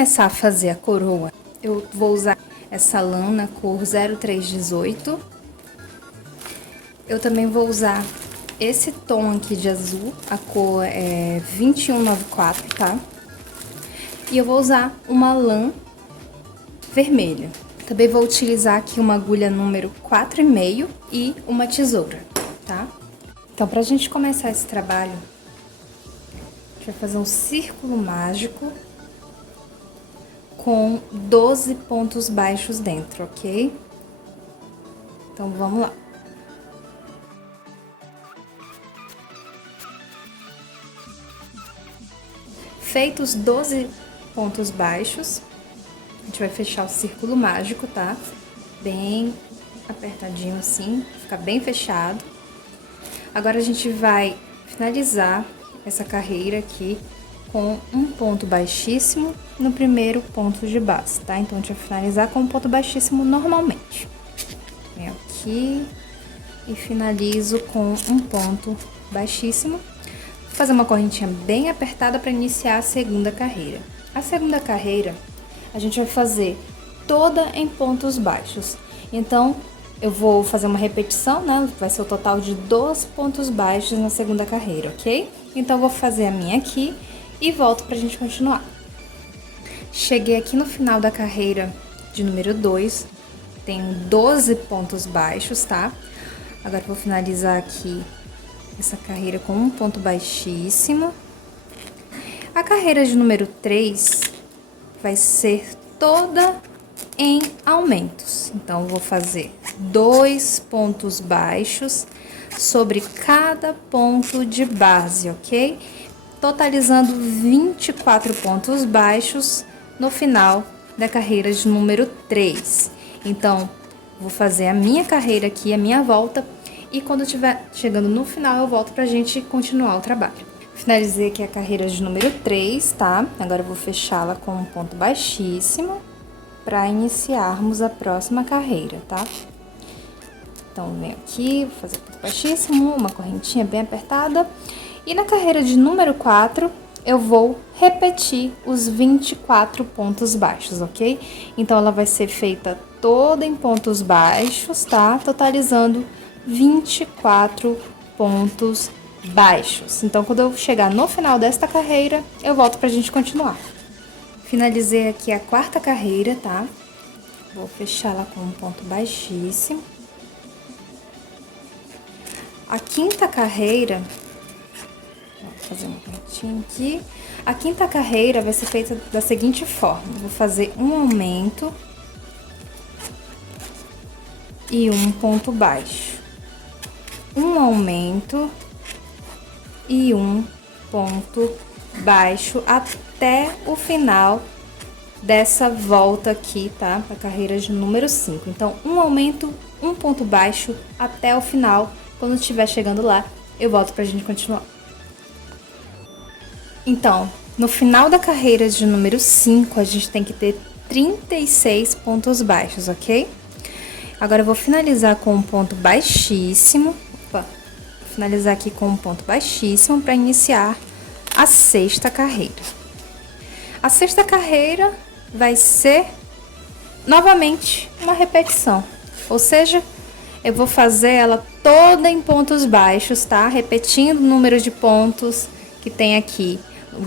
começar a fazer a coroa, eu vou usar essa lã na cor 0318. Eu também vou usar esse tom aqui de azul, a cor é 2194, tá? E eu vou usar uma lã vermelha. Também vou utilizar aqui uma agulha número 4,5 e uma tesoura, tá? Então, pra gente começar esse trabalho, a gente vai fazer um círculo mágico com 12 pontos baixos dentro, ok? Então, vamos lá. Feitos 12 pontos baixos, a gente vai fechar o círculo mágico, tá? Bem apertadinho assim, fica bem fechado. Agora a gente vai finalizar essa carreira aqui com um ponto baixíssimo no primeiro ponto de base, tá? Então a gente vai finalizar com um ponto baixíssimo normalmente. Venho aqui e finalizo com um ponto baixíssimo. Vou fazer uma correntinha bem apertada para iniciar a segunda carreira. A segunda carreira a gente vai fazer toda em pontos baixos. Então, eu vou fazer uma repetição, né? Vai ser o total de 12 pontos baixos na segunda carreira, ok? Então, eu vou fazer a minha aqui e volto pra gente continuar. Cheguei aqui no final da carreira de número 2, tenho 12 pontos baixos, tá? Agora, eu vou finalizar aqui essa carreira com um ponto baixíssimo. A carreira de número 3 vai ser toda em aumentos. Então, eu vou fazer 2 pontos baixos sobre cada ponto de base, ok? Totalizando 24 pontos baixos no final da carreira de número 3. Então, vou fazer a minha carreira aqui, a minha volta, e quando eu estiver chegando no final, eu volto pra gente continuar o trabalho. Finalizei aqui a carreira de número 3, tá? Agora eu vou fechá-la com um ponto baixíssimo para iniciarmos a próxima carreira, tá? Então, venho aqui, vou fazer ponto baixíssimo, uma correntinha bem apertada. E na carreira de número 4, eu vou repetir os 24 pontos baixos, ok? Então, ela vai ser feita toda em pontos baixos, tá? Totalizando 24 pontos baixos. Então, quando eu chegar no final desta carreira, eu volto pra gente continuar. Finalizei aqui a quarta carreira, tá? Vou fechá-la com um ponto baixíssimo. A quinta carreira, vou fazer um pontinho aqui. A quinta carreira vai ser feita da seguinte forma: vou fazer um aumento e um ponto baixo. Um aumento e um ponto baixo até o final dessa volta aqui, tá? A carreira de número 5. Então, um aumento, um ponto baixo até o final. Quando estiver chegando lá, eu volto pra gente continuar. Então, no final da carreira de número 5, a gente tem que ter 36 pontos baixos, ok? Agora, eu vou finalizar com um ponto baixíssimo. Opa! Finalizar aqui com um ponto baixíssimo para iniciar a sexta carreira. A sexta carreira vai ser novamente uma repetição, ou seja, eu vou fazer ela toda em pontos baixos, tá? Repetindo o número de pontos que tem aqui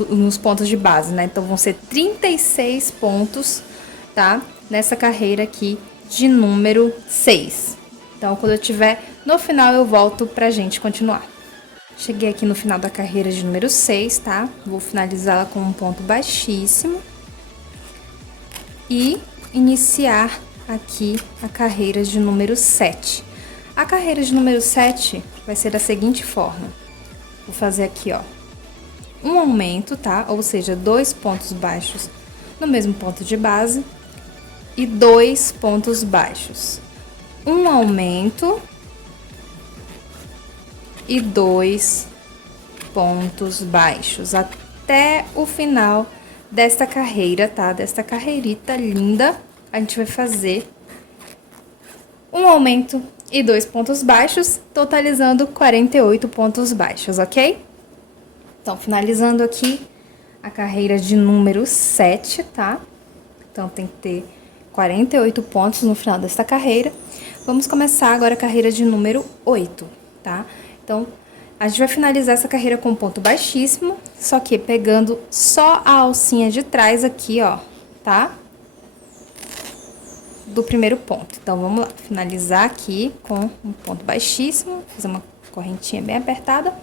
nos pontos de base, né? Então, vão ser 36 pontos, tá? Nessa carreira aqui de número 6. Então, quando eu tiver no final, eu volto pra gente continuar. Cheguei aqui no final da carreira de número 6, tá? Vou finalizá-la com um ponto baixíssimo. E iniciar aqui a carreira de número 7. A carreira de número 7 vai ser da seguinte forma. Vou fazer aqui, ó, um aumento, tá? Ou seja, 2 pontos baixos no mesmo ponto de base e 2 pontos baixos. Um aumento e 2 pontos baixos até o final desta carreira, tá? Desta carreirita linda, a gente vai fazer um aumento e 2 pontos baixos, totalizando 48 pontos baixos, ok? Então, finalizando aqui a carreira de número 7, tá? Então, tem que ter 48 pontos no final dessa carreira. Vamos começar agora a carreira de número 8, tá? Então, a gente vai finalizar essa carreira com um ponto baixíssimo, só que pegando só a alcinha de trás aqui, ó, tá? Do primeiro ponto. Então, vamos lá, finalizar aqui com um ponto baixíssimo, fazer uma correntinha bem apertada.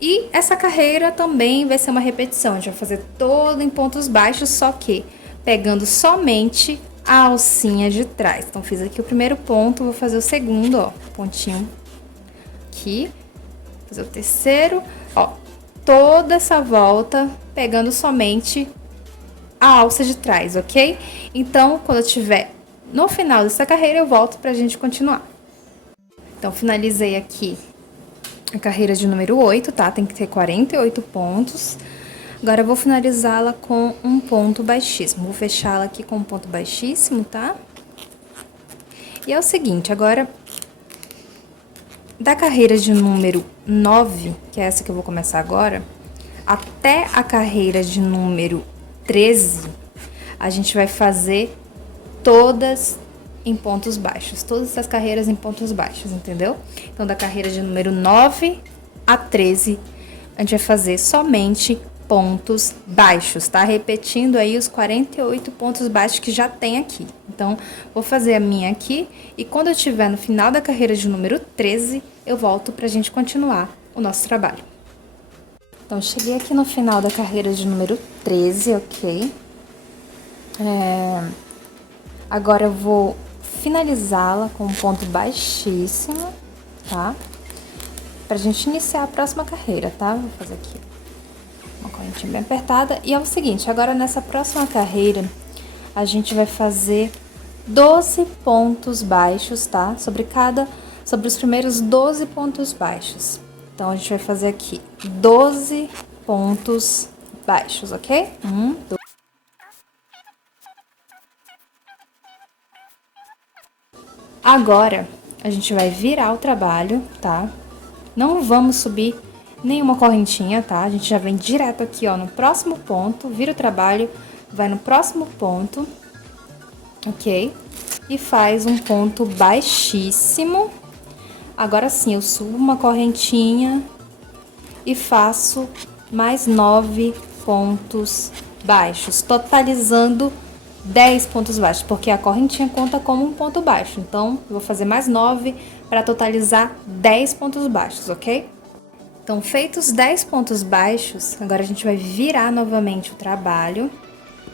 E essa carreira também vai ser uma repetição, a gente vai fazer todo em pontos baixos, só que pegando somente a alcinha de trás. Então, fiz aqui o primeiro ponto, vou fazer o segundo, ó, pontinho aqui, fazer o terceiro, ó, toda essa volta pegando somente a alça de trás, ok? Então, quando eu tiver no final dessa carreira, eu volto pra gente continuar. Então, finalizei aqui a carreira de número 8, tá? Tem que ter 48 pontos. Agora, eu vou finalizá-la com um ponto baixíssimo. Vou fechá-la aqui com um ponto baixíssimo, tá? E é o seguinte, agora, da carreira de número 9, que é essa que eu vou começar agora, até a carreira de número 13, a gente vai fazer todas em pontos baixos. Todas essas carreiras em pontos baixos, entendeu? Então, da carreira de número 9 a 13, a gente vai fazer somente pontos baixos, tá? Repetindo aí os 48 pontos baixos que já tem aqui. Então, vou fazer a minha aqui e quando eu estiver no final da carreira de número 13, eu volto pra gente continuar o nosso trabalho. Então, cheguei aqui no final da carreira de número 13, ok? Agora eu vou finalizá-la com um ponto baixíssimo, tá? Pra gente iniciar a próxima carreira, tá? Vou fazer aqui uma correntinha bem apertada. E é o seguinte, agora nessa próxima carreira, a gente vai fazer 12 pontos baixos, tá? Sobre os primeiros 12 pontos baixos. Então, a gente vai fazer aqui 12 pontos baixos, ok? 2. Agora, a gente vai virar o trabalho, tá? Não vamos subir nenhuma correntinha, tá? A gente já vem direto aqui, ó, no próximo ponto, vira o trabalho, vai no próximo ponto, ok? E faz um ponto baixíssimo. Agora sim, eu subo uma correntinha e faço mais 9 pontos baixos, totalizando 10 pontos baixos, porque a correntinha conta como um ponto baixo. Então, eu vou fazer mais 9 para totalizar 10 pontos baixos, ok? Então, feitos 10 pontos baixos, agora a gente vai virar novamente o trabalho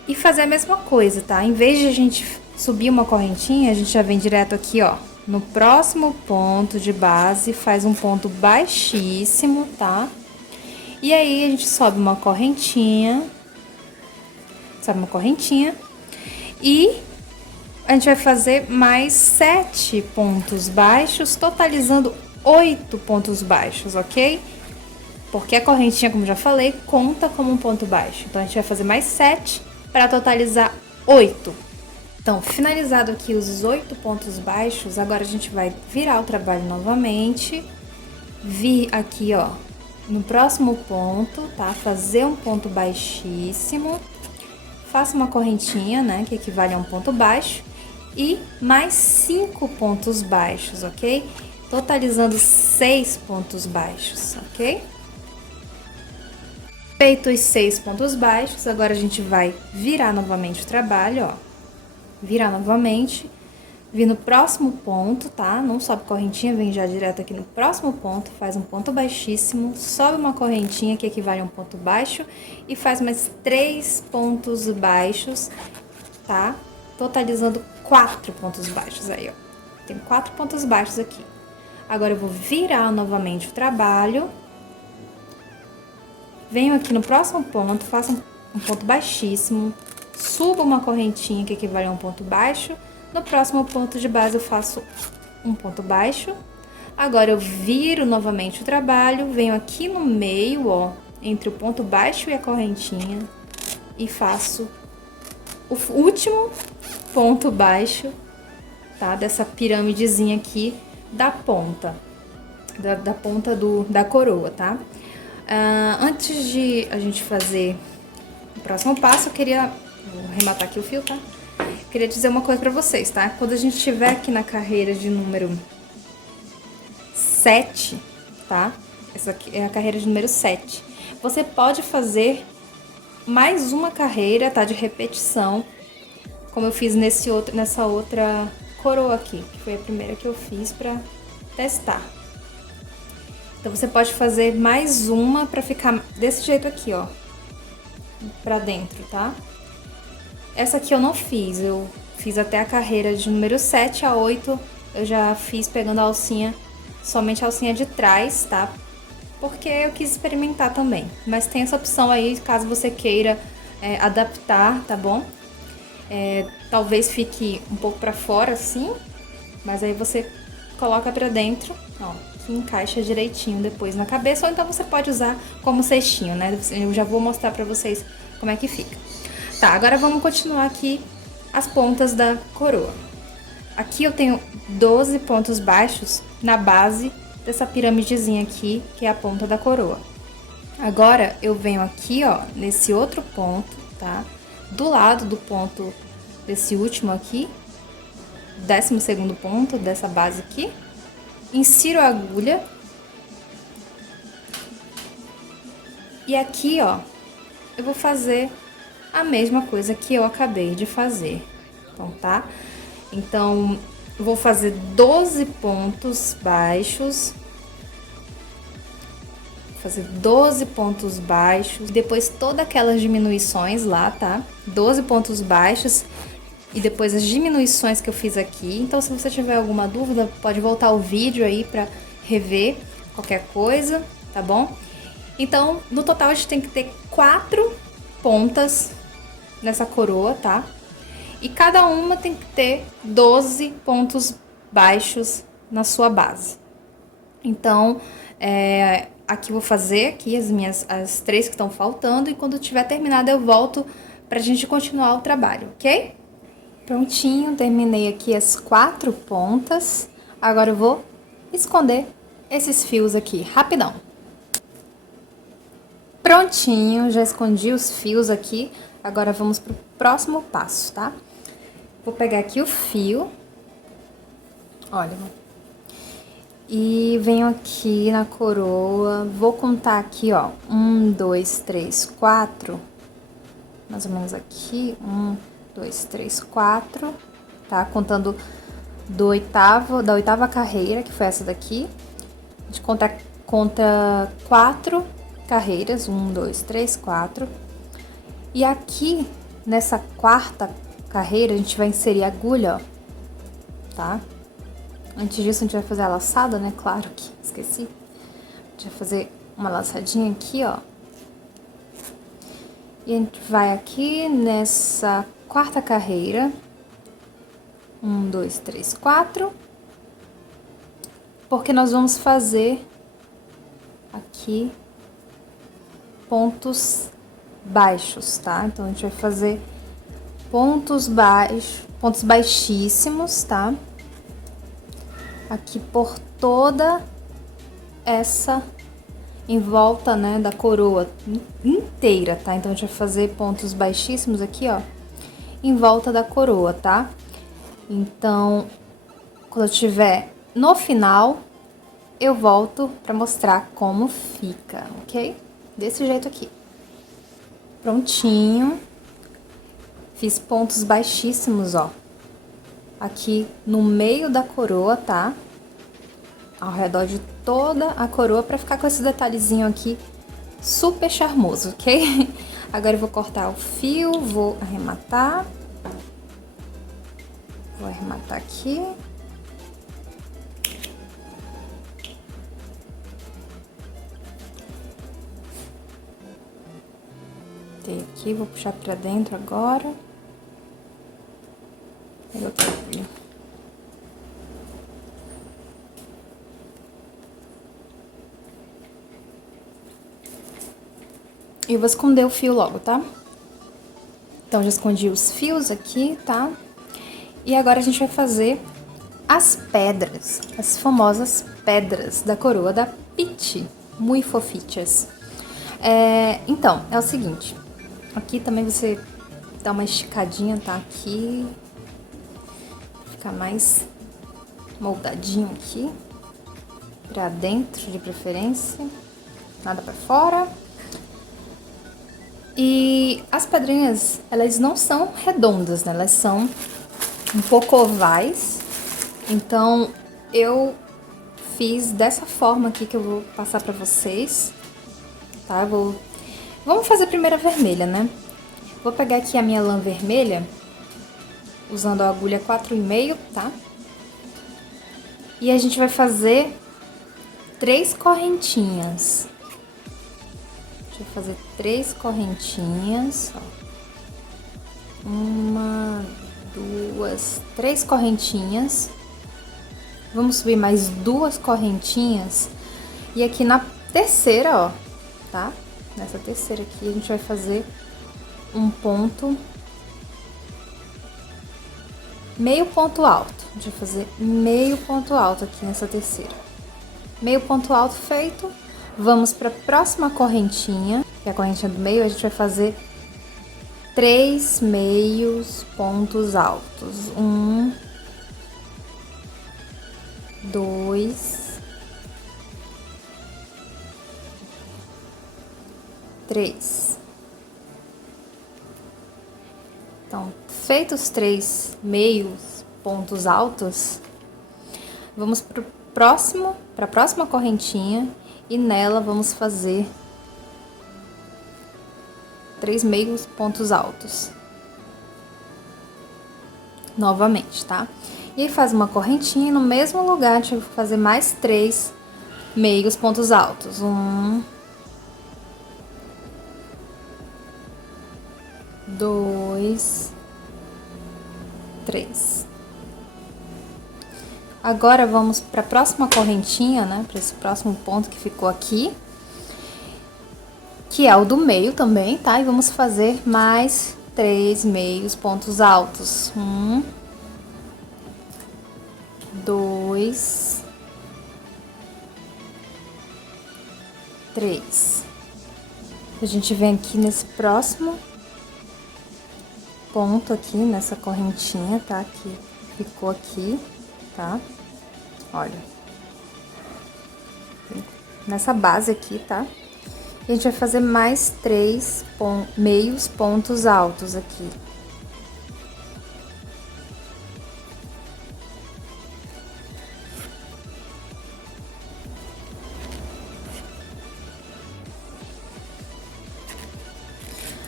e fazer a mesma coisa, tá? Em vez de a gente subir uma correntinha, a gente já vem direto aqui, ó, no próximo ponto de base, faz um ponto baixíssimo, tá? E aí, a gente sobe uma correntinha, e a gente vai fazer mais 7 pontos baixos, totalizando 8 pontos baixos, ok? Porque a correntinha, como já falei, conta como um ponto baixo. Então, a gente vai fazer mais 7 para totalizar 8. Então, finalizado aqui os 8 pontos baixos, agora a gente vai virar o trabalho novamente. Vir aqui, ó, no próximo ponto, tá? Fazer um ponto baixíssimo. Faça uma correntinha, né? Que equivale a um ponto baixo. E mais 5 pontos baixos, ok? Totalizando 6 pontos baixos, ok? Feitos os 6 pontos baixos, agora a gente vai virar novamente o trabalho, ó. Virar novamente, vir no próximo ponto, tá? Não sobe correntinha, vem já direto aqui no próximo ponto, faz um ponto baixíssimo, sobe uma correntinha que equivale a um ponto baixo e faz mais 3 pontos baixos, tá? Totalizando 4 pontos baixos aí, ó. Tem 4 pontos baixos aqui. Agora eu vou virar novamente o trabalho. Venho aqui no próximo ponto, faço um ponto baixíssimo, subo uma correntinha que equivale a um ponto baixo. No próximo ponto de base eu faço um ponto baixo. Agora eu viro novamente o trabalho, venho aqui no meio, ó, entre o ponto baixo e a correntinha e faço o último ponto baixo, tá? Dessa pirâmidezinha aqui da ponta, da ponta da coroa, tá? Antes de a gente fazer O próximo passo, eu queria... Vou arrematar aqui o fio, tá? Queria dizer uma coisa pra vocês, tá? Quando a gente estiver aqui na carreira de número 7, tá? Essa aqui é a carreira de número 7. Você pode fazer mais uma carreira, tá? De repetição, como eu fiz nessa outra coroa aqui, que foi a primeira que eu fiz pra testar. Então, você pode fazer mais uma pra ficar desse jeito aqui, ó. Pra dentro, tá? Essa aqui eu não fiz, eu fiz até a carreira de número 7 a 8, eu já fiz pegando a alcinha, somente a alcinha de trás, tá? Porque eu quis experimentar também. Mas tem essa opção aí, caso você queira adaptar, tá bom? Talvez fique um pouco pra fora, assim, mas aí você coloca pra dentro, ó, que encaixa direitinho depois na cabeça, ou então você pode usar como cestinho, né? Eu já vou mostrar pra vocês como é que fica. Tá, agora vamos continuar aqui as pontas da coroa. Aqui eu tenho 12 pontos baixos na base dessa piramidezinha aqui, que é a ponta da coroa. Agora, eu venho aqui, ó, nesse outro ponto, tá? Do lado do ponto desse último aqui, 12º ponto dessa base aqui. Insiro a agulha. E aqui, ó, eu vou fazer a mesma coisa que eu acabei de fazer. Então, tá? Então, eu vou fazer 12 pontos baixos. Fazer 12 pontos baixos, depois todas aquelas diminuições lá, tá? 12 pontos baixos e depois as diminuições que eu fiz aqui. Então, se você tiver alguma dúvida, pode voltar o vídeo aí pra rever qualquer coisa, tá bom? Então, no total, a gente tem que ter 4 pontas nessa coroa, tá? E cada uma tem que ter 12 pontos baixos na sua base. Então, aqui eu vou fazer aqui as 3 que estão faltando, e quando tiver terminado eu volto pra gente continuar o trabalho, ok? Prontinho, terminei aqui as 4 pontas. Agora eu vou esconder esses fios aqui, rapidão. Prontinho, já escondi os fios aqui. Agora vamos pro próximo passo, tá? Vou pegar aqui o fio. Olha, e venho aqui na coroa, vou contar aqui, ó, 1, 2, 3, 4, mais ou menos aqui, 1, 2, 3, 4, tá? Contando da oitava carreira, que foi essa daqui. A gente conta 4 carreiras, 1, 2, 3, 4. E aqui, nessa quarta carreira, a gente vai inserir a agulha, ó, tá? Antes disso, a gente vai fazer a laçada, né? Claro que esqueci. A gente vai fazer uma laçadinha aqui, ó. E a gente vai aqui nessa quarta carreira. 1, 2, 3, 4. Porque nós vamos fazer aqui pontos baixos, tá? Então, a gente vai fazer pontos baixíssimos, tá? Aqui por toda essa, em volta, né, da coroa inteira, tá? Então, a gente vai fazer pontos baixíssimos aqui, ó, em volta da coroa, tá? Então, quando eu tiver no final, eu volto pra mostrar como fica, ok? Desse jeito aqui. Prontinho. Fiz pontos baixíssimos, ó. Aqui no meio da coroa, tá? Ao redor de toda a coroa, pra ficar com esse detalhezinho aqui super charmoso, ok? Agora eu vou cortar o fio, vou arrematar. Vou arrematar aqui. Tem aqui, vou puxar pra dentro agora. Pega outra agulha. E eu vou esconder o fio logo, tá? Então, já escondi os fios aqui, tá? E agora a gente vai fazer as pedras, as famosas pedras da coroa da Peach, muito fofitas. Então, é o seguinte, Aqui também você dá uma esticadinha, tá? Aqui. Fica mais moldadinho aqui. Pra dentro, de preferência. Nada pra fora. E as pedrinhas, elas não são redondas, né? Elas são um pouco ovais. Então, eu fiz dessa forma aqui que eu vou passar pra vocês, tá? Vamos fazer primeiro a vermelha, né? Vou pegar aqui a minha lã vermelha, usando a agulha 4,5, tá? E a gente vai fazer 3 correntinhas. Deixa eu fazer 3 correntinhas, ó. 1, 2, 3 correntinhas. Vamos subir mais 2 correntinhas. E aqui na terceira, ó, tá? Nessa terceira aqui a gente vai fazer um ponto, meio ponto alto. A gente vai fazer meio ponto alto aqui nessa terceira. Meio ponto alto feito. Vamos para a próxima correntinha, que é a correntinha do meio. A gente vai fazer 3 meios pontos altos. 1, 2, 3. Então, feitos 3 meios pontos altos, vamos para a próxima correntinha e nela vamos fazer 3 meios pontos altos. Novamente, tá? E aí faz uma correntinha e no mesmo lugar a gente vai fazer mais 3 meios pontos altos. 1, 2, 3. Agora vamos para a próxima correntinha, né? Para esse próximo ponto que ficou aqui, que é o do meio também, tá? E vamos fazer mais 3 meios pontos altos. 1, 2, 3. A gente vem aqui nesse próximo ponto aqui, nessa correntinha, tá? Que ficou aqui, tá? Olha. Nessa base aqui, tá? E a gente vai fazer mais 3 meios pontos altos aqui.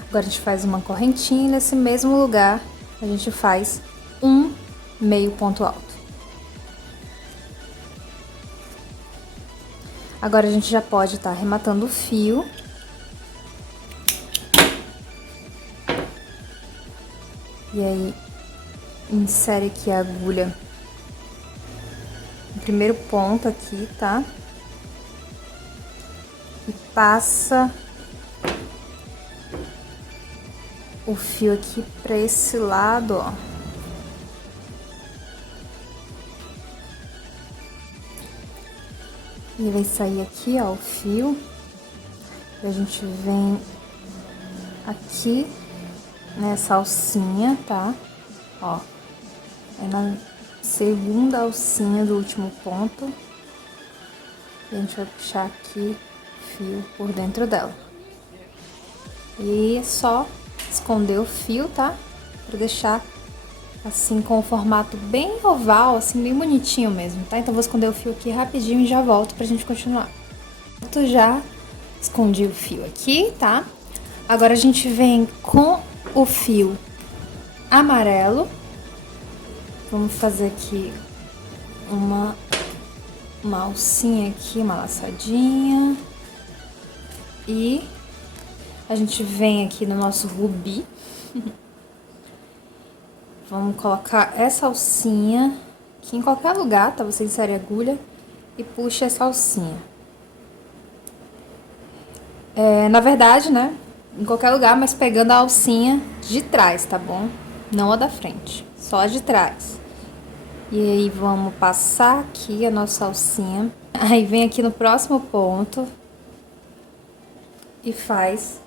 Agora a gente faz uma correntinha e nesse mesmo lugar a gente faz um meio ponto alto. Agora a gente já pode estar arrematando o fio. E aí, insere aqui a agulha no primeiro ponto aqui, tá? E passa o fio aqui pra esse lado, ó. E vai sair aqui, ó, o fio. E a gente vem aqui nessa alcinha, tá? Ó. É na segunda alcinha do último ponto. E a gente vai puxar aqui o fio por dentro dela. E é só esconder o fio, tá? Pra deixar assim com o formato bem oval, assim, bem bonitinho mesmo, tá? Então vou esconder o fio aqui rapidinho e já volto pra gente continuar. Eu já escondi o fio aqui, tá? Agora a gente vem com o fio amarelo. Vamos fazer aqui uma alcinha aqui, uma laçadinha. E a gente vem aqui no nosso rubi. Vamos colocar essa alcinha aqui em qualquer lugar, tá? Você insere a agulha e puxa essa alcinha. Na verdade, né? Em qualquer lugar, mas pegando a alcinha de trás, tá bom? Não a da frente, só a de trás. E aí, vamos passar aqui a nossa alcinha. Aí, vem aqui no próximo ponto e faz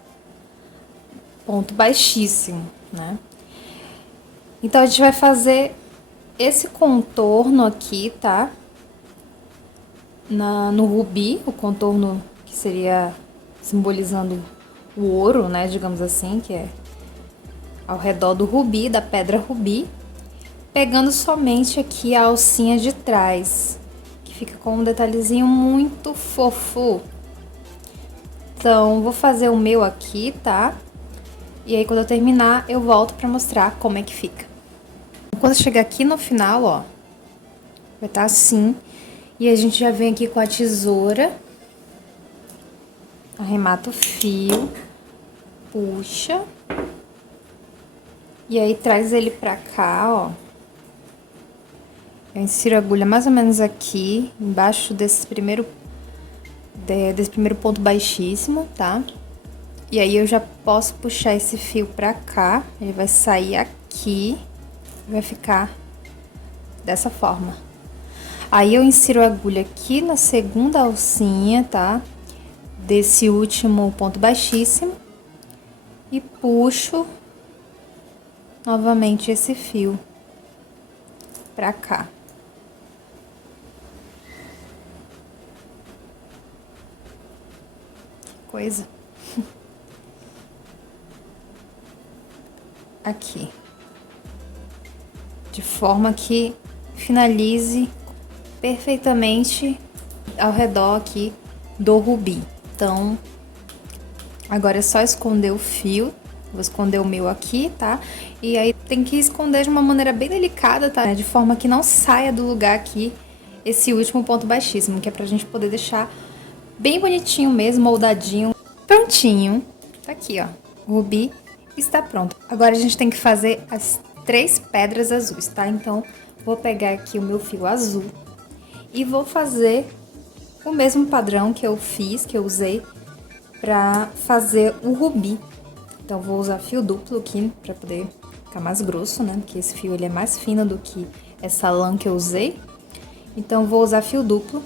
ponto baixíssimo, né? Então, a gente vai fazer esse contorno aqui, tá? No rubi, o contorno que seria simbolizando o ouro, né? Digamos assim, que é ao redor do rubi, da pedra rubi. Pegando somente aqui a alcinha de trás, que fica com um detalhezinho muito fofo. Então, vou fazer o meu aqui, tá? E aí, quando eu terminar, eu volto pra mostrar como é que fica. Quando chegar aqui no final, ó, vai estar assim. E a gente já vem aqui com a tesoura. Arremata o fio. Puxa. E aí, traz ele pra cá, ó. Eu insiro a agulha mais ou menos aqui, embaixo desse primeiro ponto baixíssimo, tá? E aí, eu já posso puxar esse fio pra cá, ele vai sair aqui, vai ficar dessa forma. Aí, eu insiro a agulha aqui na segunda alcinha, tá? Desse último ponto baixíssimo e puxo novamente esse fio pra cá. Coisa. Aqui. De forma que finalize perfeitamente ao redor aqui do rubi. Então, agora é só esconder o fio. Vou esconder o meu aqui, tá? E aí tem que esconder de uma maneira bem delicada, tá? De forma que não saia do lugar aqui esse último ponto baixíssimo, que é pra gente poder deixar bem bonitinho mesmo, moldadinho, prontinho. Tá aqui, ó. O rubi está pronto. Agora a gente tem que fazer as 3 pedras azuis, tá? Então, vou pegar aqui o meu fio azul e vou fazer o mesmo padrão que eu fiz, que eu usei pra fazer o rubi. Então, vou usar fio duplo aqui pra poder ficar mais grosso, né? Porque esse fio ele é mais fino do que essa lã que eu usei. Então, vou usar fio duplo.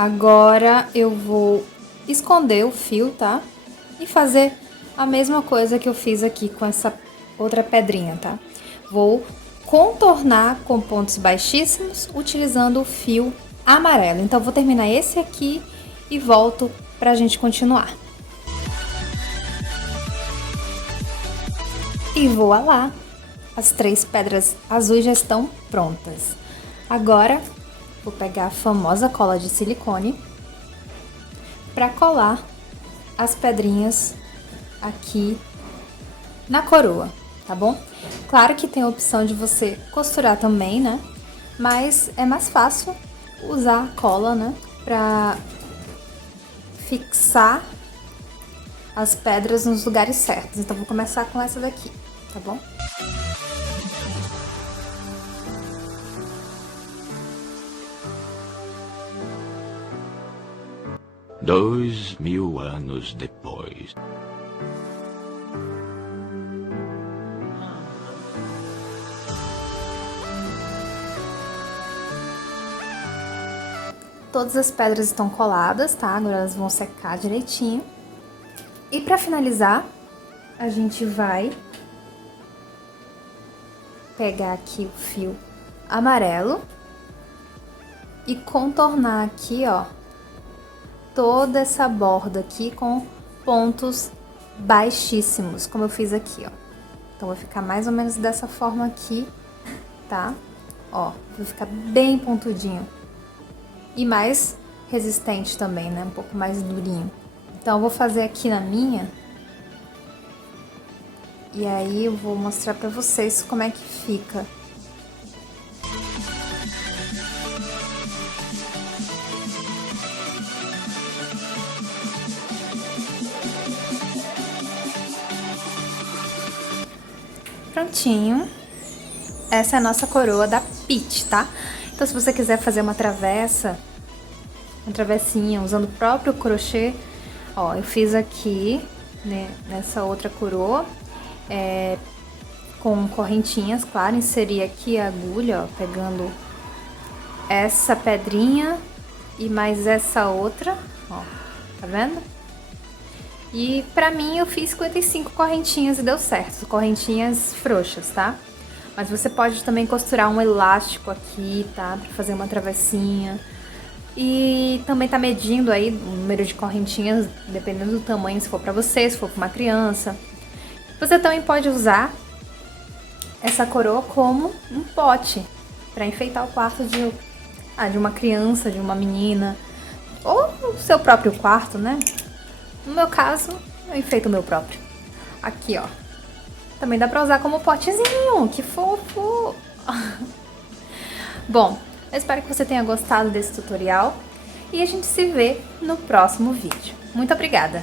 Agora, eu vou esconder o fio, tá? E fazer a mesma coisa que eu fiz aqui com essa outra pedrinha, tá? Vou contornar com pontos baixíssimos, utilizando o fio amarelo. Então, vou terminar esse aqui e volto pra gente continuar. E voa lá! As 3 pedras azuis já estão prontas. Agora, vou pegar a famosa cola de silicone para colar as pedrinhas aqui na coroa, tá bom? Claro que tem a opção de você costurar também, né? Mas é mais fácil usar a cola, né? Para fixar as pedras nos lugares certos. Então, vou começar com essa daqui, tá bom? Dois 1000 anos depois. Todas as pedras estão coladas, tá? Agora elas vão secar direitinho. E pra finalizar, a gente vai pegar aqui o fio amarelo e contornar aqui, ó, toda essa borda aqui com pontos baixíssimos, como eu fiz aqui, ó. Então, vai ficar mais ou menos dessa forma aqui, tá? Ó, vai ficar bem pontudinho. E mais resistente também, né? Um pouco mais durinho. Então, eu vou fazer aqui na minha. E aí, eu vou mostrar pra vocês como é que fica. Prontinho. Essa é a nossa coroa da Peach, tá? Então, se você quiser fazer uma travessa, uma travessinha usando o próprio crochê. Ó, eu fiz aqui, né, nessa outra coroa, com correntinhas, claro, inseri aqui a agulha, ó, pegando essa pedrinha e mais essa outra, ó, tá vendo? E pra mim eu fiz 55 correntinhas e deu certo, correntinhas frouxas, tá? Mas você pode também costurar um elástico aqui, tá? Pra fazer uma travessinha. E também tá medindo aí o número de correntinhas, dependendo do tamanho, se for pra você, se for pra uma criança. Você também pode usar essa coroa como um pote pra enfeitar o quarto de uma criança, de uma menina, ou o seu próprio quarto, né? No meu caso, eu enfeito o meu próprio. Aqui, ó. Também dá pra usar como potezinho, que fofo! Bom, eu espero que você tenha gostado desse tutorial e a gente se vê no próximo vídeo. Muito obrigada!